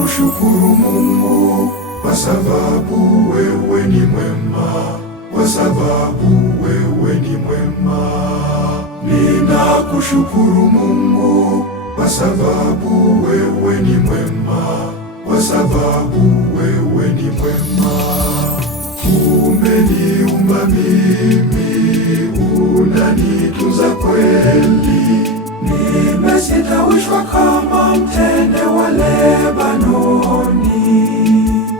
Ninakushukuru Mungu kwa sababu wewe ni mwema, kwa sababu wewe ni mwema. Ninakushukuru Mungu kwa sababu wewe ni mwema, kwa sababu wewe ni mwema. Umeniumba mimi, unanitunza kweli. Nimesitawishwa kama mtende wa Lebanoni.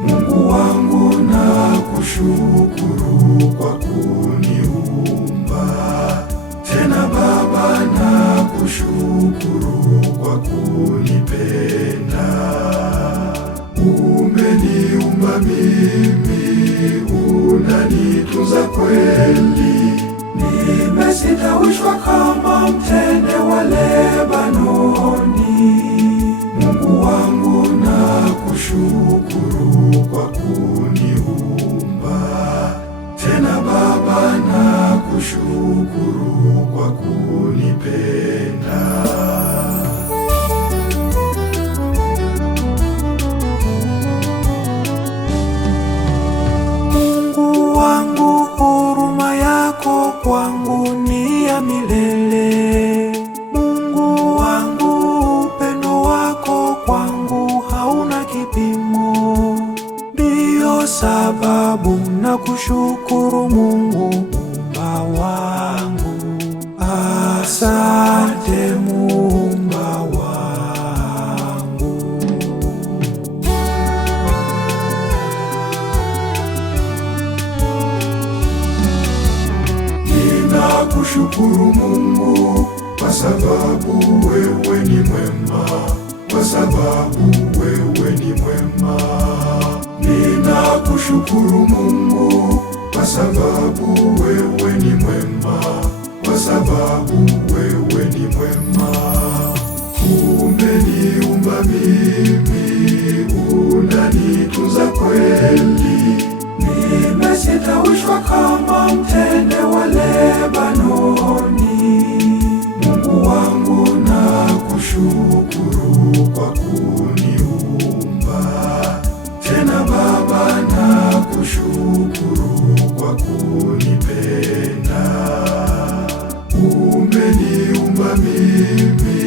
Mungu wangu nakushukuru kwa kuniumba. Tena Baba nakushukuru kwa kunipenda. Umeniumba mimi, unanitunza kweli. Nimesitawishwa kama mtende wa Lebanoni. Mungu wangu nakushukuru kwa kuniumba. Tena Baba nakushukuru kwa kunipenda. Mungu wangu, huruma yako kwangu ni ya milele. Mungu wangu, upendo wako kwangu hauna kipimo. Ndiyo sababu nakushukuru Mungu Muumba wangu. Asante Muumba wangu. Ninakushukuru Mungu kwa sababu wewe ni mwema, kwa sababu wewe ni mwema. Ninakushukuru Mungu kwa sababu wewe ni mwema, kwa sababu wewe ni mwema. Umeniumba mimi, unanitunza kweli. Nimesitawishwa kama mtende wa Lebanoni. Mungu wangu nakushukuru kwa kuniumba. Tena Baba nakushukuru kwa kunipenda. Umeniumba mimi,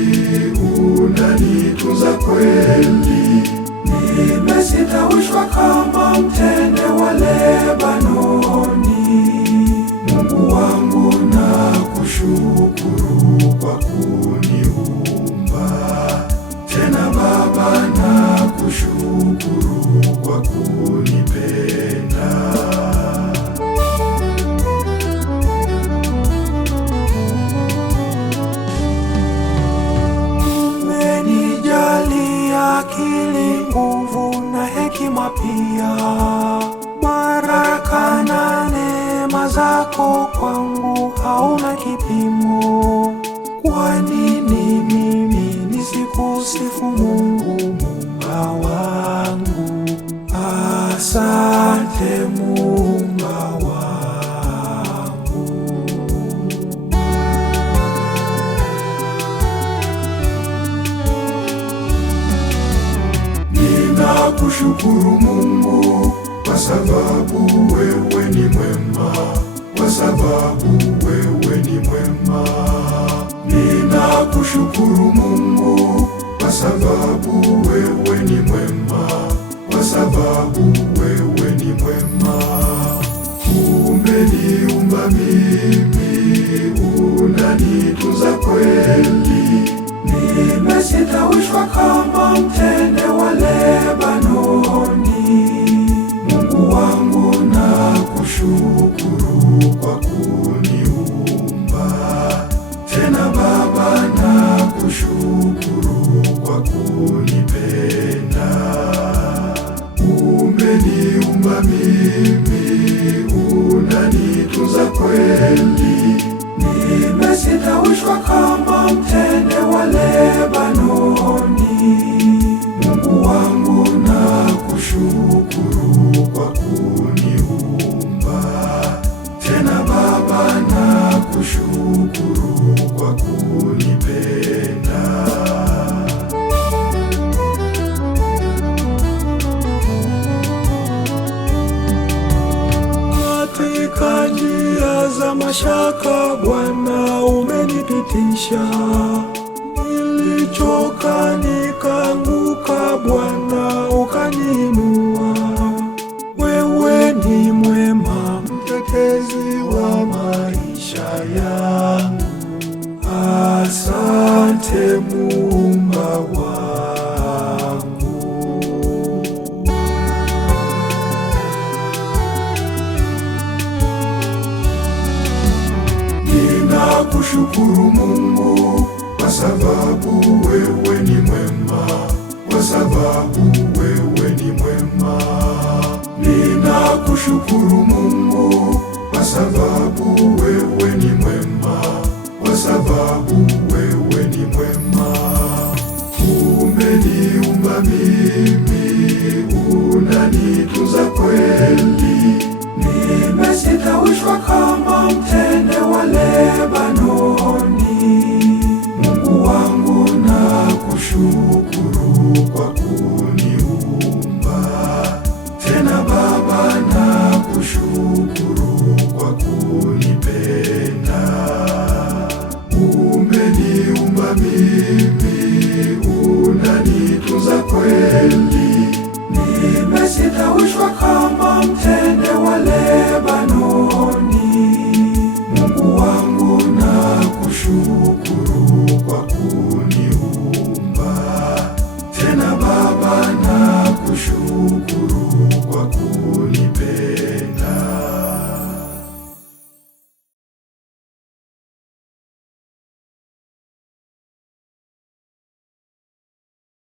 unanitunza kweli. Nimesitawishwa kama mtende wa Lebanoni. Mungu wangu nakushukuru kwa kuniumba. Tena Baba nakushukuru kwa kunipenda. Umenijalia akili, nguvu na hekima pia. Baraka na neema zako kwangu hauna kipimo. Kwa nini mimi nisikusifu Mungu Muumba wangu? Asante Muumba wangu. Ninakushukuru Mungu kwa sababu wewe ni mwema, kwa sababu wewe ni mwema. Ninakushukuru Mungu kwa sababu wewe ni mwema, kwa sababu wewe ni mwema. Umeniumba mimi, unanitunza kweli. Nimesitawishwa kama mtende wa Lebanoni. Mungu wangu nakushukuru kwa kuniumba. Tena Baba nakushukuru kwa kunipenda. Umeniumba mimi, unanitunza kweli. Nimesitawishwa kama mtende wa Lebanoni. Mungu wangu nakushukuru kwa kuniumba. Tena Baba nakushukuru kwa kunipenda. ya mashaka Bwana umenipitisha. Nilichoka nikaanguka, Bwana ukaniinua. Wewe ni mwema, mtetezi wa maisha yangu. Asante Muumba wangu. Ninakushukuru Mungu kwa sababu wewe ni mwema, kwa sababu wewe ni mwema. Ninakushukuru Mungu kwa sababu wewe ni mwema, kwa sababu wewe ni mwema. Umeniumba mimi, unanitunza kweli, nimesitawishwa